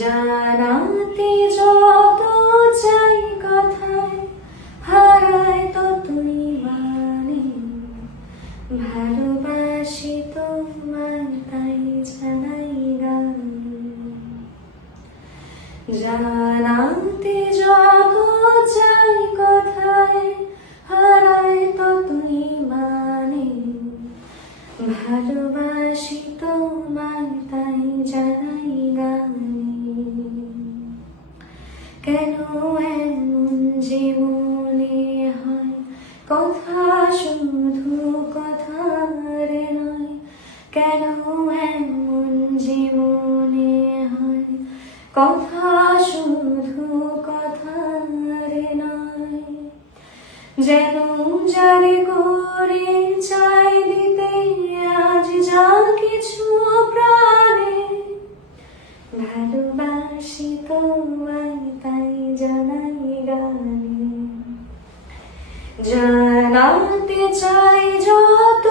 জানাতে যত চাই কথায় হারায় ততই মানে, ভালোবাসি তোমায় তাই জানাই গানে। জানাতে যত চাই কথায় হারায় ততই মানে, ভালোবাসি তোমায় তাই জানাই গানে। কেন এমন যে মনে হয় কথা শুধু কথার নয়, কেন এমন যে মনে হয় কথা শুধু কথার নয়, যেন যারে করে চাই দিতে আজ যা কিছু প্রাণে, ভালোবাসি তোমায় তাই জানাই গানে। জানাতে চাই যত